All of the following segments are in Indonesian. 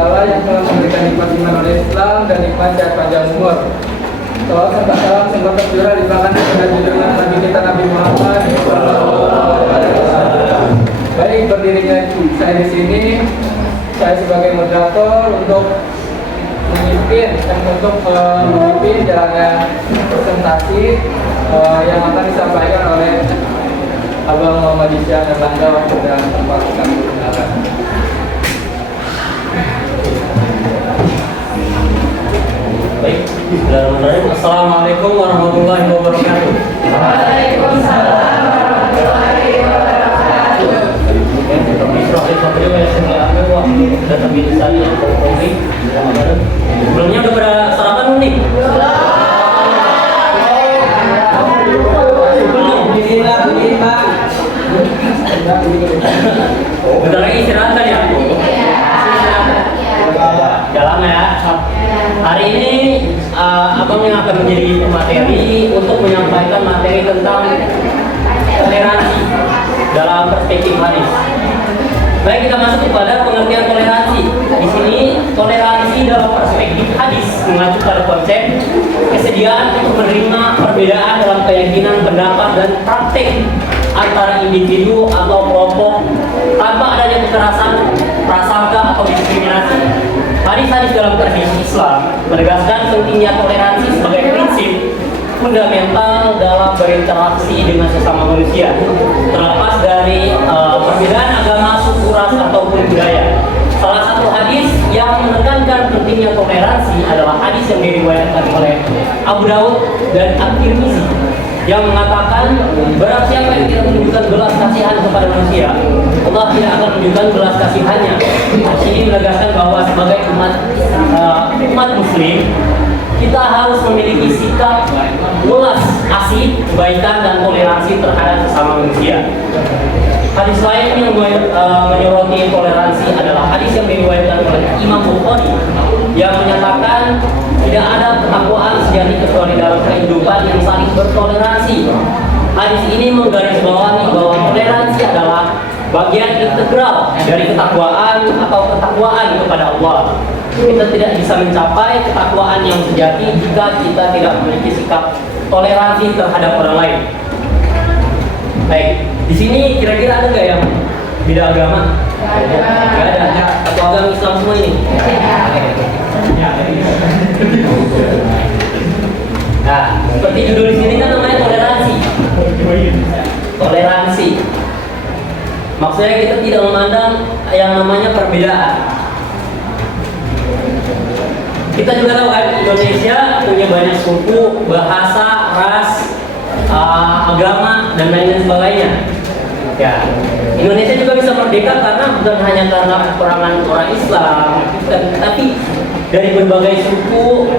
Taala yang telah memberikan nikmat iman oleh Islam dan nikmat sehat panjang umur. Salawat serta salam semoga tercurah di tangan dan junjungan Nabi kita Nabi Muhammad SAW. Baik, berdirinya saya di sini, saya sebagai moderator untuk memimpin jalannya presentasi yang akan disampaikan oleh Abang Muhammad Isya Erlangga dan tempat kami gunakan. Baik, bismillahirrahmanirrahim. Assalamualaikum warahmatullahi wabarakatuh. Waalaikumsalam warahmatullahi wabarakatuh. Sebelumnya udah pada sarapan belum nih? Bentar lagi istirahat kan ya? Jalan ya. Hari ini abang yang akan menjadi materi untuk menyampaikan materi tentang toleransi dalam perspektif hadis. Baik, kita masuk kepada pengertian toleransi. Di sini toleransi dalam perspektif hadis mengacu pada konsep kesediaan untuk menerima perbedaan dalam keyakinan, pendapat, dan praktek antara individu atau kelompok tanpa adanya kekerasan, prasangka, atau diskriminasi. Hadis-hadis dalam tradisi Islam menegaskan pentingnya toleransi sebagai prinsip fundamental dalam berinteraksi dengan sesama manusia, terlepas dari perbedaan agama, suku, ras, ataupun budaya. Salah satu hadis yang menekankan pentingnya toleransi adalah hadis yang diriwayatkan oleh Abu Daud dan At-Tirmizi yang mengatakan barang siapa yang tidak menunjukkan belas kasihan kepada manusia, Allah tidak akan menunjukkan belas kasihannya. Ini menegaskan bahwa sebagai umat muslim kita harus memiliki sikap welas asih, kebaikan, dan toleransi terhadap sesama manusia. Hadis lain yang menyoroti toleransi adalah hadis yang diriwayatkan oleh Imam Bukhari yang menyatakan tidak ada ketakwaan sejati kecuali dalam kehidupan yang saling bertoleransi. Hadis ini menggarisbawahi bahwa toleransi adalah bagian integral dari ketakwaan atau ketakwaan kepada Allah. Kita tidak bisa mencapai ketakwaan yang sejati jika kita tidak memiliki sikap toleransi terhadap orang lain. Baik, di sini kira-kira ada nggak yang beda agama? Nggak ada. Atau agama Islam semua ini? Nah, seperti judul di sini kan namanya toleransi. Toleransi. Maksudnya kita tidak memandang yang namanya perbedaan. Kita juga tahu kan Indonesia punya banyak suku, bahasa, ras, agama, dan lain sebagainya. Ya, Indonesia juga bisa merdeka karena bukan hanya karena peperangan orang Islam, tapi dari berbagai suku,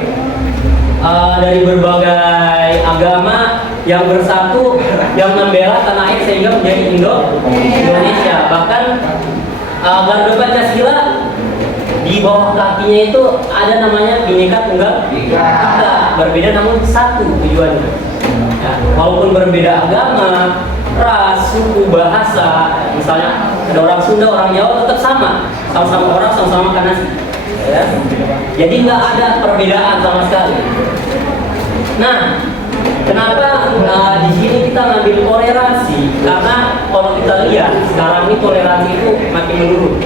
dari berbagai agama yang bersatu, yang membela tanah air sehingga menjadi Indonesia. Bahkan Garda Pancasila di bawah kakinya itu ada namanya Bhinneka Tunggal Ika, berbeda namun satu tujuannya. Ya, walaupun berbeda agama, ras, suku, bahasa, misalnya ada orang Sunda, orang Jawa tetap sama-sama orang, sama-sama makan nasi. Ya. Jadi nggak ada perbedaan sama sekali. Nah, kenapa di sini kita ngambil toleransi? Karena kalau kita lihat sekarang ini toleransi itu makin menurun.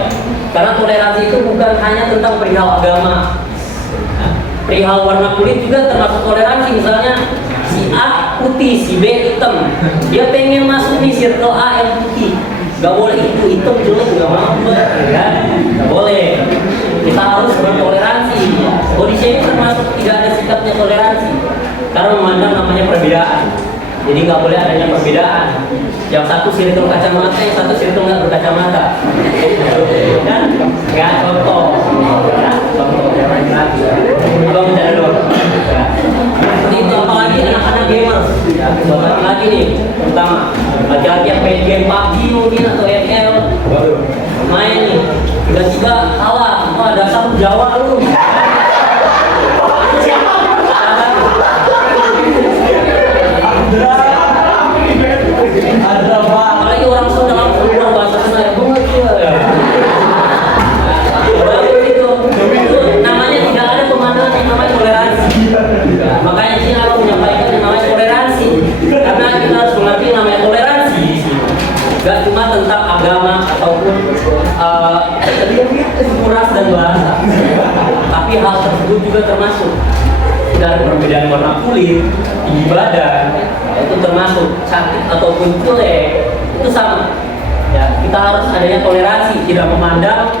Ya. Karena toleransi itu bukan hanya tentang perihal agama, perihal warna kulit juga termasuk toleransi. Misalnya si A putih, si B hitam, dia pengen masuk di circle A yang putih, gak boleh itu hitam jelek, gak mau kan? Gak boleh. Kita harus bertoleransi. Kondisi ini termasuk tidak ada sikapnya toleransi karena memandang namanya perbedaan. Jadi nggak boleh adanya perbedaan. Yang satu circle kacamata, yang satu circle nggak berkacamata. Dan nggak contoh. Ya, contoh. Abang bicara dong. Seperti itu, apalagi anak-anak gamers. Contoh lagi nih, terutama laki-laki yang main game PUBG mungkin atau ML. Main nih, tiba-tiba kalah. Oh, dasar Jawa lu. Apalagi orang Sunda langsung keluar bahasa Sunda. suku, ras, dan bahasa. Tapi hal tersebut juga termasuk dari perbedaan warna kulit, tinggi badan, itu termasuk cantik ataupun jelek, itu sama. Ya, kita harus adanya toleransi, tidak memandang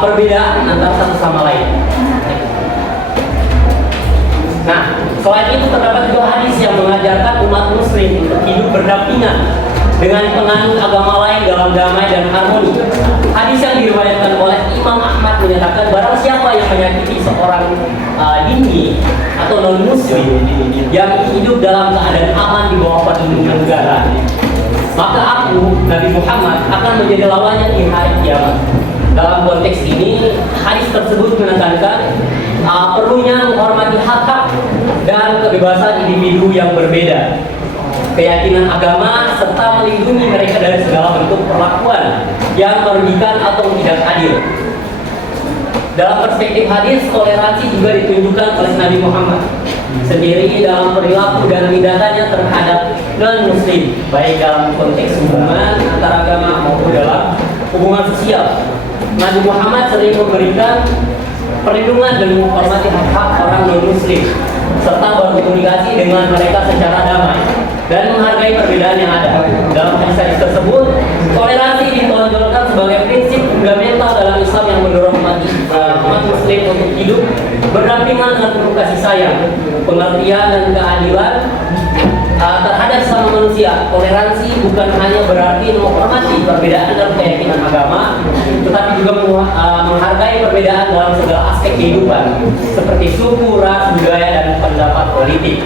perbedaan antara satu sama lain. Nah, selain itu terdapat juga hadis yang mengajarkan umat muslim untuk hidup berdampingan dengan penganut agama lain dalam damai dan harmoni. Hadis yang diriwayatkan oleh Imam Ahmad menyatakan barang siapa yang menyakiti seorang dini atau non muslim yang hidup dalam keadaan aman di bawah perlindungan negara, maka aku, Nabi Muhammad, akan menjadi lawannya di hari kiamat. Dalam konteks ini, hadis tersebut menekankan perlunya menghormati hak-hak dan kebebasan individu yang berbeda, keyakinan agama, serta melindungi mereka dari segala bentuk perlakuan yang merugikan atau tidak adil. Dalam perspektif hadis, toleransi juga ditunjukkan oleh Nabi Muhammad sendiri dalam perilaku dan tindakannya terhadap non-muslim, baik dalam konteks hubungan antara agama maupun dalam hubungan sosial. Nabi Muhammad sering memberikan perlindungan dan menghormati hak-hak orang non-muslim, serta berkomunikasi dengan mereka secara damai dan menghargai perbedaan yang ada. Dalam hadis tersebut, toleransi ditonjolkan sebagai prinsip fundamental dalam Islam yang mendorong umat muslim untuk hidup berdampingan dengan penuh kasih sayang, pengertian dan keadilan terhadap sesama manusia. Toleransi bukan hanya berarti menghormati perbedaan dalam keyakinan agama, tetapi juga menghargai perbedaan dalam segala aspek kehidupan, seperti suku, ras, budaya, dan pendapat politik.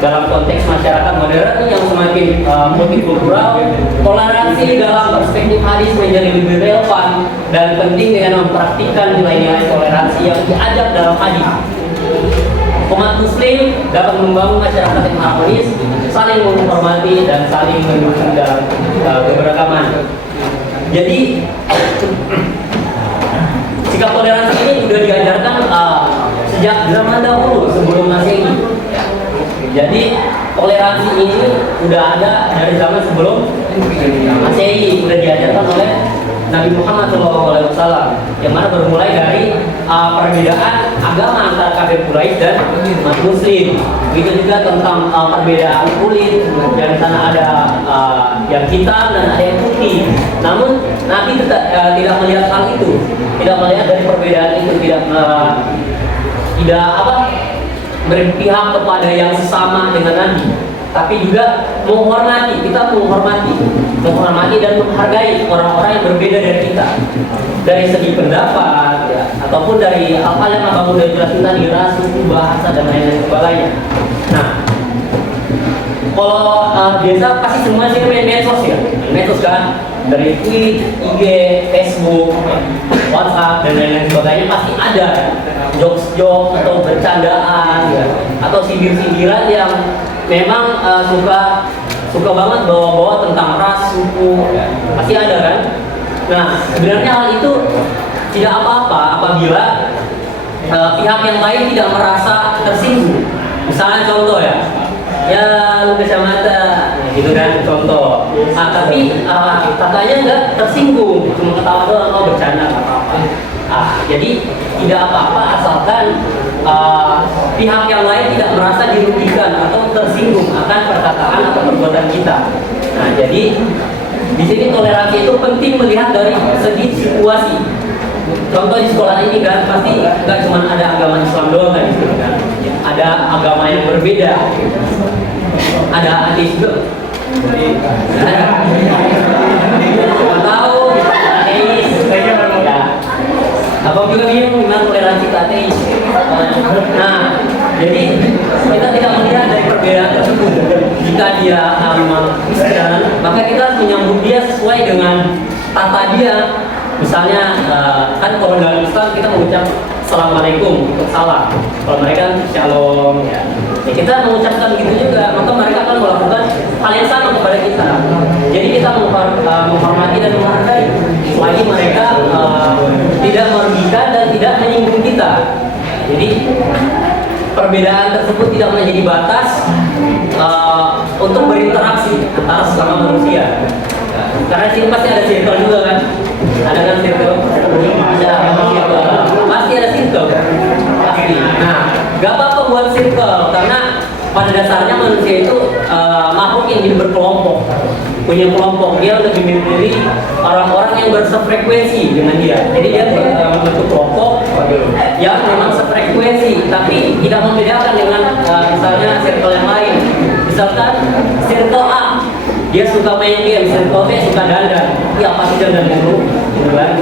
Dalam konteks masyarakat modern yang semakin multikultural, toleransi dalam perspektif hadis menjadi lebih relevan dan penting dengan mempraktikkan nilai-nilai toleransi yang diajak dalam hadis. Umat muslim dapat membangun masyarakat yang harmonis, saling menghormati dan saling mendukung dalam keberagaman. Jadi sikap toleransi ini sudah diajarkan sejak zaman dahulu sebelum Masehi. Jadi toleransi ini sudah ada dari zaman sebelum Masehi, sudah diajarkan oleh Nabi Muhammad SAW, yang mana bermulai dari perbedaan agama antara kafir Quraisy dan umat Muslim. Begitu juga tentang perbedaan kulit, dan di sana ada yang hitam dan ada yang putih. Namun Nabi tidak melihat hal itu, tidak melihat dari perbedaan itu, tidak berpihak kepada yang sesama dengan Nabi, tapi juga menghormati. Kita menghormati dan menghargai orang-orang yang berbeda dari kita, dari segi pendapat, ya, ataupun dari apa yang Abang udah jelasin tadi, ras, suku, bahasa, dan lain-lain sebagainya. Nah, kalau biasa pasti semua sih main medsos ya, medsos kan, dari tweet, IG, Facebook, WhatsApp, dan lain-lain sebagainya pasti ada jokes-jokes atau bercandaan, ya, atau sindir-sindiran yang memang suka banget bawa-bawa tentang ras, suku, ya, pasti ada kan. Nah, sebenarnya hal itu tidak apa-apa apabila pihak yang lain tidak merasa tersinggung. Misalnya contoh ya lu kacamata, gitu kan, contoh. Tapi katanya nggak tersinggung, cuma ketawa doang, oh bercanda, nggak apa-apa. Jadi tidak apa-apa asalkan pihak yang lain tidak merasa dirugikan atau tersinggung akan perkataan atau perbuatan kita. Nah, jadi di sini toleransi itu penting melihat dari segi situasi. Contoh di sekolah ini kan pasti nggak cuma ada agama Islam doang kan di sini kan, ada agama yang berbeda, ada ateis juga, ada tahu ateis, ya. Abang juga bingung gimana toleransi ke ateis. Nah, jadi kita tidak melihat dari perbedaan tersebut. Jika dia Kristen, maka kita harus menyambut dia sesuai dengan tata dia. Misalnya kan kalau dalam Islam kita mengucap Assalamualaikum untuk salam. Kalau mereka Shalom, ya kita mengucapkan begitu juga, maka mereka akan melakukan hal yang sama kepada kita. Jadi kita menghormati dan menghargai, selagi mereka tidak merugikan dan tidak menyinggung kita. Jadi perbedaan tersebut tidak menjadi batas untuk berinteraksi antara sesama manusia. Karena sini pasti ada circle juga kan. Ada kan circle? Ada circle. Pasti ada circle. Pasti. Nah, gak apa-apa buat circle karena pada dasarnya manusia itu makhluk yang hidup berkelompok, punya kelompok. Dia lebih memilih orang-orang yang bersefrekuensi dengan dia. Jadi dia membentuk kelompok yang memang sefrekuensi, tapi tidak membedakan dengan misalnya circle yang lain. Misalkan circle A, dia suka main game, circle B suka dandan. Ya pasti dandan dulu, gitu kan?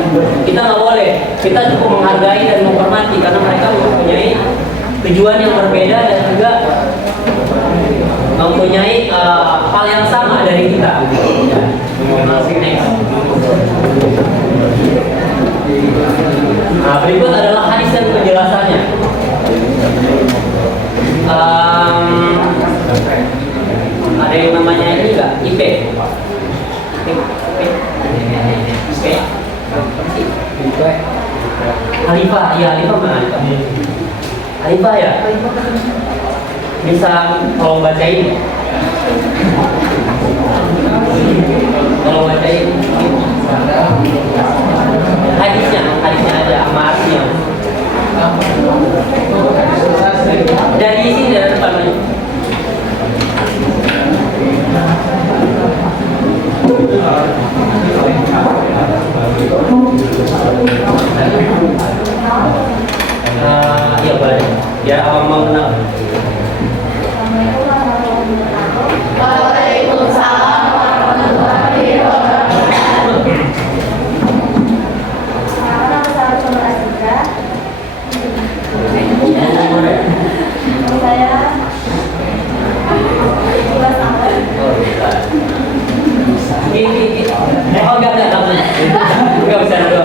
Kita nggak boleh. Kita cukup menghargai dan menghormati karena mereka mempunyai tujuan yang berbeda dan juga mempunyai hal yang sama dari kita. Next. Nah, berikut adalah hadis dan penjelasannya. Ada yang namanya ini nggak? IP. Khalifah, iya Khalifah mana? Khalifah ya? Bisa kalau bacain. Kalau bacain hadisnya aja sama artinya. Dari sini dari depan. Ya boleh. Ya awam mau kenal. Waalaikumsalam warahmatullahi wabarakatuh. Nama saya Chandra Astika. Saya Ibu Samad. Oh enggak bisa dulu.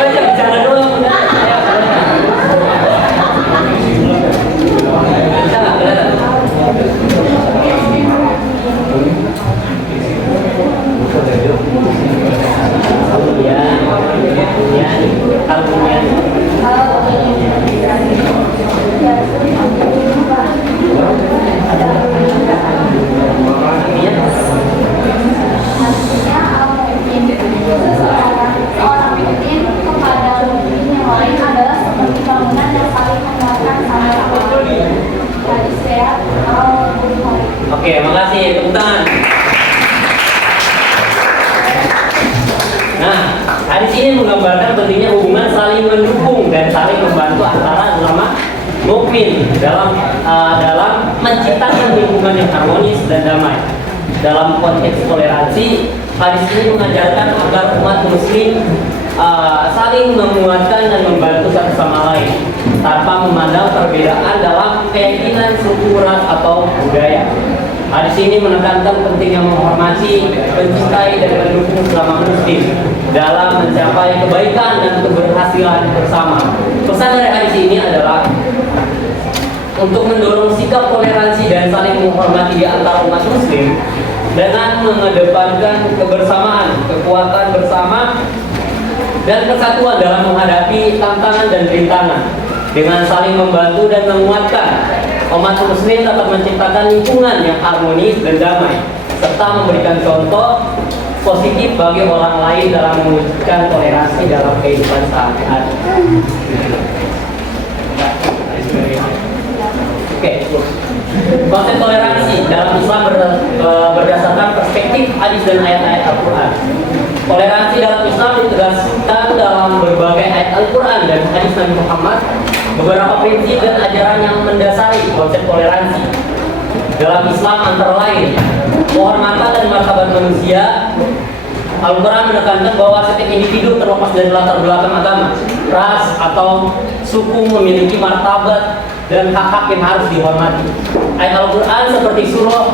Baca bicara dulu. Bisa nggak kelihatan? Seorang pemimpin kepada pemimpin yang lain adalah seperti bangunan yang saling menguatkan sama lain. Hadis riwayat Al-Bukhari. Oke, makasih. Tepuk tangan. Nah, hadis ini menggambarkan pentingnya hubungan saling mendukung dan saling membantu antara sesama mukmin dalam menciptakan lingkungan yang harmonis dan damai. Dalam konteks toleransi, hadis ini mengajarkan agar umat muslim saling menguatkan dan membantu satu sama lain tanpa memandang perbedaan dalam keyakinan, suku, ras atau budaya. Hadis ini menekankan pentingnya menghormati, mencintai dan mendukung sesama muslim dalam mencapai kebaikan dan keberhasilan bersama. Pesan dari hadis ini adalah untuk mendorong sikap toleransi dan saling menghormati di antara umat muslim dengan mengedepankan kebersamaan, kekuatan bersama dan kesatuan dalam menghadapi tantangan dan rintangan dengan saling membantu dan menguatkan. Umat muslim dapat menciptakan lingkungan yang harmonis dan damai serta memberikan contoh positif bagi orang lain dalam mewujudkan toleransi dalam kehidupan sehari-hari. Oke. Konsep toleransi dalam Islam berdasarkan perspektif hadis dan ayat-ayat Al-Quran. Toleransi dalam Islam ditegaskan dalam berbagai ayat Al-Quran dan hadis Nabi Muhammad. Beberapa prinsip dan ajaran yang mendasari konsep toleransi dalam Islam antara lain penghormatan dan martabat manusia. Al-Quran menekankan bahwa setiap individu terlepas dari latar belakang agama, ras atau suku memiliki martabat dan hak-hak yang harus dihormati. Ayat Al-Quran seperti surah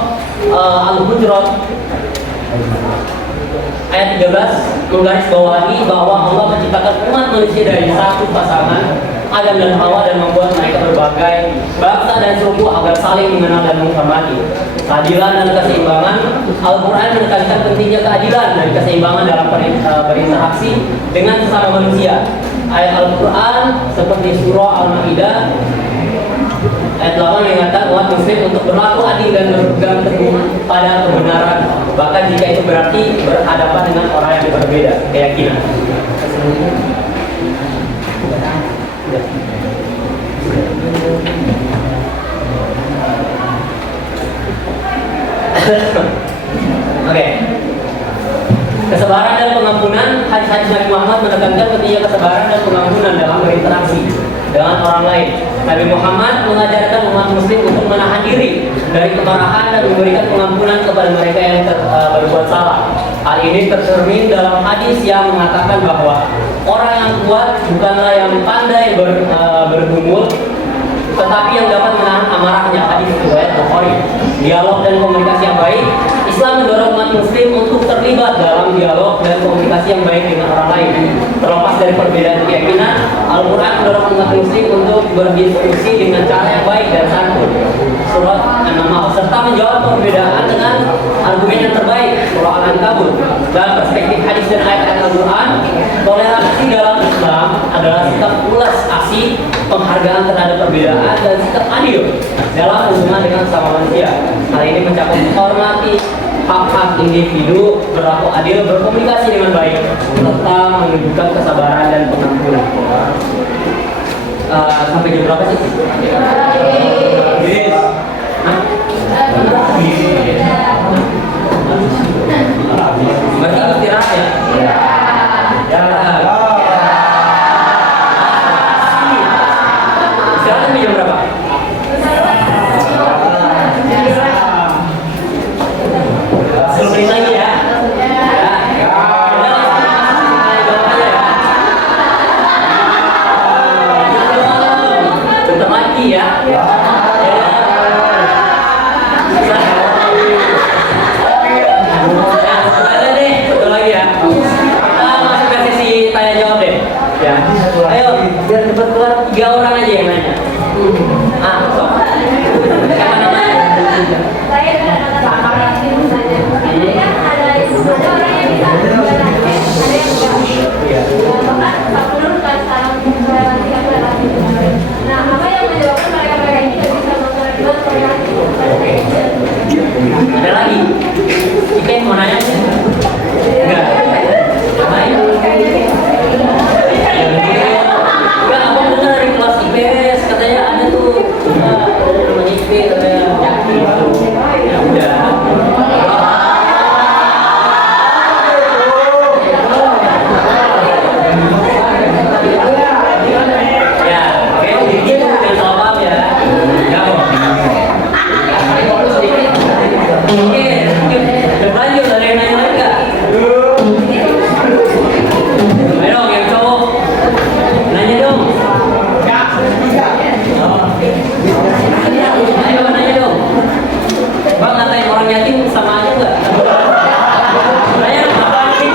Al-Hujurat ayat 13 menggarisbawahi bahwa Allah menciptakan umat manusia dari satu pasangan Adam dan Hawa dan membuat mereka berbagai bangsa dan suku agar saling mengenal dan menghormati. Keadilan dan keseimbangan. Al-Quran menekankan pentingnya keadilan dan keseimbangan dalam berinteraksi dengan sesama manusia. Ayat Al-Quran seperti surah Al-Maidah ayat 8 mengatakan umat muslim untuk berlaku adil dan berpegang teguh pada kebenaran, bahkan jika itu berarti berhadapan dengan orang yang berbeda keyakinan. Oke. Kesabaran dan pengampunan. Hadis-hadis Nabi Muhammad menekankan pentingnya kesabaran dan pengampunan dalam berinteraksi dengan orang lain. Nabi Muhammad mengajarkan umat muslim untuk menahan diri dari kemarahan dan memberikan pengampunan kepada mereka yang berbuat salah. Hal ini tercermin dalam hadis yang mengatakan bahwa orang yang kuat bukanlah yang pandai bergumul, tetapi yang dapat menahan amarahnya. Hadis riwayat Bukhari. Dialog dan komunikasi yang baik. Islam mendorong umat muslim untuk terlibat dalam dialog dan komunikasi yang baik dengan orang lain. Terlepas dari perbedaan keyakinan, Al-Quran mendorong umat muslim untuk berdiskusi dengan cara yang baik dan santun. Surat An-Naml, serta menjawab perbedaan dengan argumen yang terbaik. Surah Al-Ankabut. Dalam perspektif hadis dan ayat-ayat Al-Quran, toleransi dalam Islam adalah sikap ulas asih, penghargaan terhadap perbedaan, dan sikap adil dalam hubungan dengan sesama manusia. Hal ini mencakup menghormati hak-hak individu, berlaku adil, berkomunikasi dengan baik, serta menunjukkan kesabaran dan pengampunan. Sampai jam berapa sih? Yes. Berarti istirahat ya? Ya. Istirahat sampai jam berapa? Sebelum lagi ya. Bentar lagi ya. Ada deh, satu lagi ya. Kita masuk ke sesi tanya jawab deh. Ya. Ayo, biar cepat keluar 3 orang aja yang nanya. Sok. Siapa namanya? Saya tidak kata yang itu saja. Jadi kan ada orang yang bisa menjelaskan, ada yang enggak. Bahkan Pak Gubernur sekarang toleransi. Nah, apa yang menyebabkan mereka ini tidak bisa membuat toleransi? Ada lagi? Ike mau nanya? Enggak. Ngapain? Enggak, apa benar dari kelas IPS katanya ada tuh namanya IP katanya. Ya udah. Ya, oke, gitu jangan salah paham ya. Ya, oke, lanjut, ada yang nanya lagi nggak? Ayo dong, yang cowok nanya dong. Ayo nanya dong. Bang, ngatain orang yatim sama aja nggak? Nanya dong, apa sih?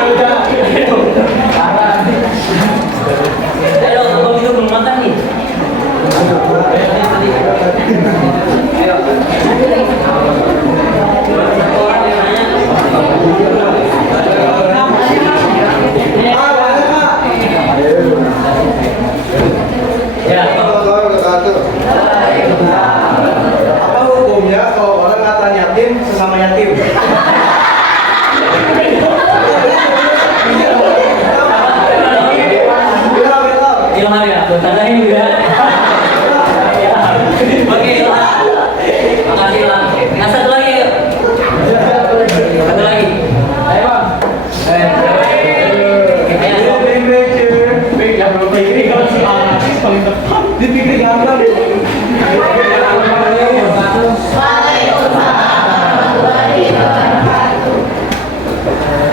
Ayo dong, abang itu belum makan nih. Ayo. Satu orang yang nanya. Ya. Apa hukumnya kalau orang ngatain yatim sesama yatim? Ilham ya, tandain juga. Oke, Ilham. Makasih Ilham. Nah, satu lagi yuk. Satu lagi. Ayo bang. Dipikir gampang.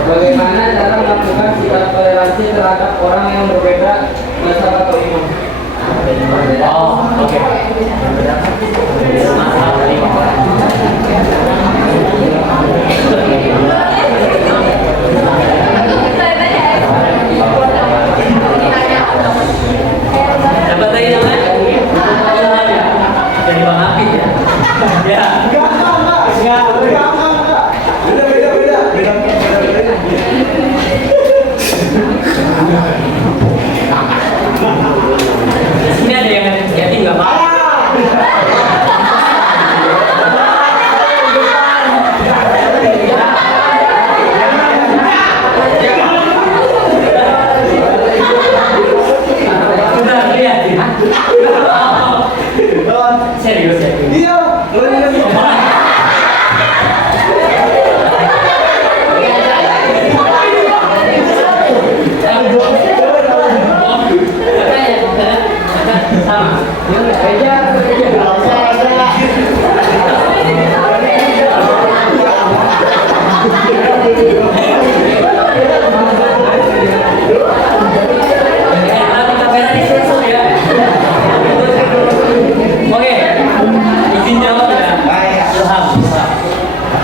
Bagaimana cara melakukan sikap toleransi terhadap orang yang berbeda mazhab atau iman? Oh, oke. Masalah tadi. Siapa tadi namanya? Ilham ya? Dari Bang Hafid ya? Ya. Di sini ada yang yatim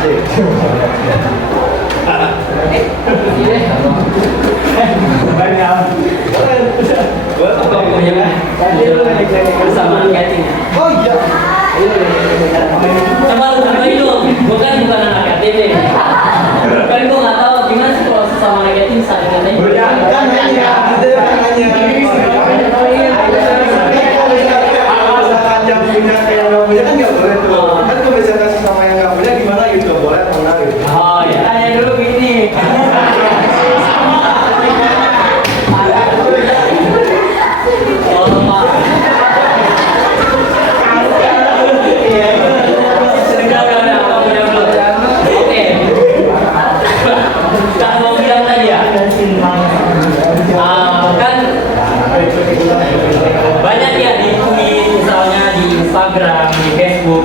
Asik. Bersama catching. Oh iya. Coba lu cobain dulu, bukan anak yatim nih. Kan gua nggak tahu gimana sih kalau sesama anak yatim saling katanya. Kan hanya kita hanya misalkan yang punya kayak nggak punya kan nggak boleh tuh. Kan kalau misalkan sama yang nggak punya gimana gitu nggak boleh atau enggak gitu. Oh ya, tanya dulu gini. Oh, Pak. Oke. Kalau bilang tadi ya, kan banyak ya di tweet, misalnya di Instagram, di Facebook,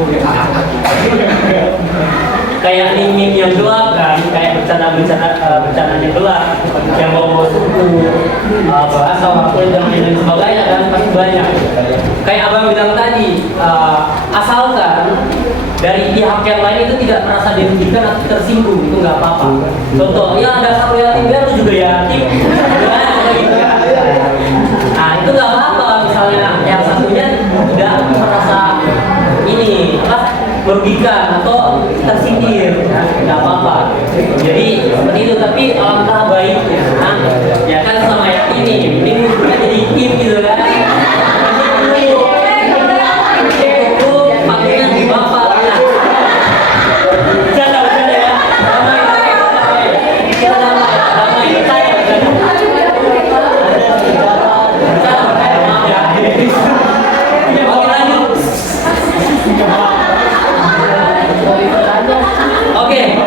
kayak meme yang gelap kan, kayak bercandanya gelap, yang bawa suku, bahasa waktu dan lain sebagainya kan pasti banyak. Kayak abang bilang tadi, asalkan dari pihak yang lain itu tidak merasa dirugikan atau tersinggung, itu nggak apa-apa. Contoh, ya ada satu yatim biar lu juga yatim, nah itu nggak apa-apa. Misalnya yang satunya tidak merasa ini apa merugikan atau tersindir, ya, nggak apa-apa. Jadi seperti itu. Tapi alangkah baiknya, ya kan sama yang ini, jadi tim gitu kan. Oke,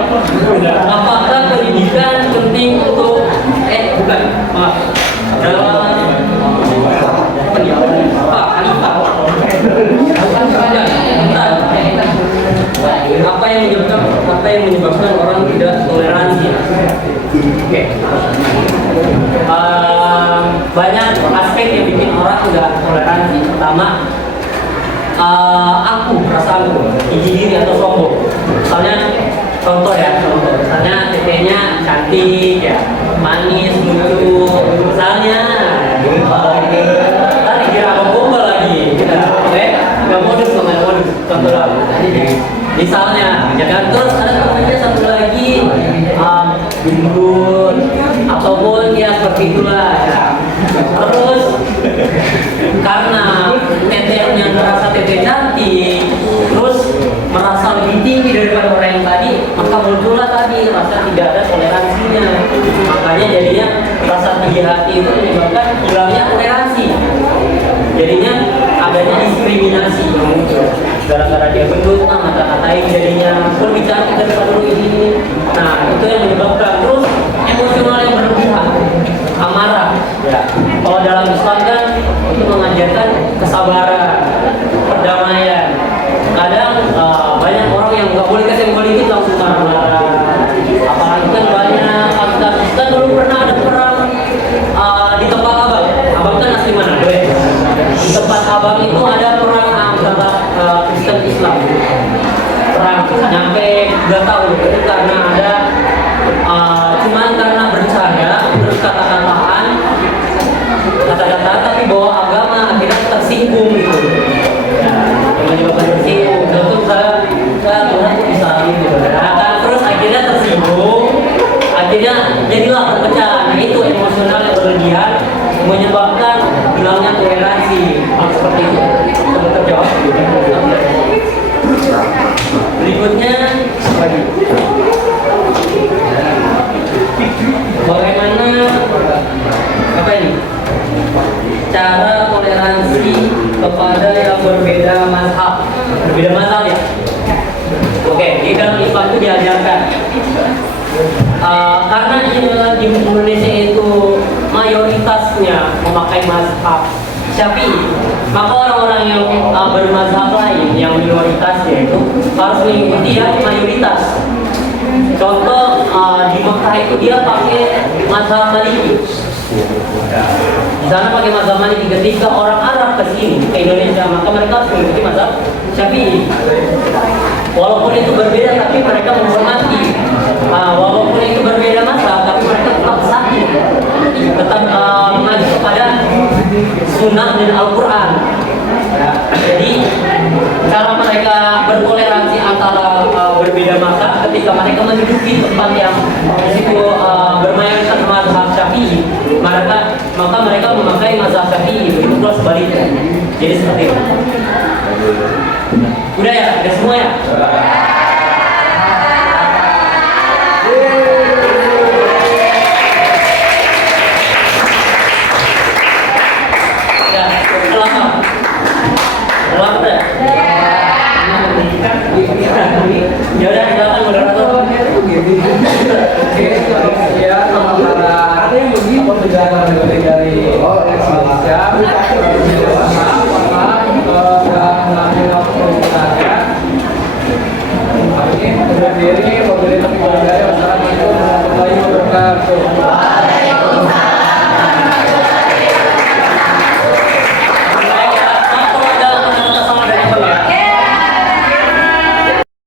apakah pendidikan penting untuk bukan, maaf, dalam apa yang menyebabkan orang tidak toleransi? Oke. Banyak aspek yang bikin orang tidak toleransi. Pertama, perasaanku, tinggi diri atau sombong. Misalnya misalnya tetenya cantik ya, manis, lucu, misalnya tadi kira abang gombal lagi, nggak modus, contoh misalnya, ya kan, terus ada temannya satu lagi gendut ataupun ya seperti itulah ya. Terus karena tetenya merasa tete cantik, terus merasa lebih tinggi daripada orang yang tadi, maka muncullah tadi rasa tidak ada toleransinya. Makanya jadinya rasa tinggi hati itu menyebabkan hilangnya toleransi. Jadinya adanya diskriminasi yang muncul. Gara-gara dia gendut, kata-katain jadinya lebih cantik daripada lu ini. Nah, itu yang menyebabkan. Terus emosional yang berlebihan, amarah. Ya. Kalau dalam Islam kan itu mengajarkan kesabaran, perdamaian. Kadang banyak orang yang nggak boleh kesenggol dikit langsung marah-marah. Apalagi kan banyak kan dulu pernah ada perang di tempat abang kan asli mana? Di tempat abang itu ada perang antara Kristen Islam. Perang nyampe 3 tahun itu karena ada cuman karena bercanda terus kata-kata tapi bawa agama akhirnya tersinggung gitu. Ya, menyebabkan tersinggung. Tentu saya Tuhan kok bisa gitu. Nah, terus akhirnya tersinggung, akhirnya jadilah perpecahan. Itu emosional yang berlebihan menyebabkan hilangnya toleransi. Seperti itu. Terjawab. Berikutnya bagaimana apa ini? Cara toleransi kepada yang berbeda mazhab. Berbeda mazhab ya? Oke, di dalam Islam itu diajarkan. Karena di Indonesia itu mayoritasnya memakai mazhab Syafi'i, maka orang-orang yang bermazhab lain yang minoritasnya itu harus mengikuti yang mayoritas. Contoh di Mekah itu dia pakai mazhab Maliki. Di sana pakai mazhab Maliki. Ketika orang Arab ke sini ke Indonesia, maka mereka harus mengikuti mazhab Syafi'i. Walaupun itu berbeda, tapi mereka menghormati ketika mereka menduduki tempat yang risiko bermayoritas mazhab Syafi'i, maka mereka memakai mazhab Syafi'i, begitu pula sebaliknya. Jadi seperti itu. Udah ya, udah semua ya. Ya, selamat. Selamat ya. Ya udah, silakan moderator. Oke, ya sama para penjelasan dari Indonesia. Ini berdiri, memberi lebih banyak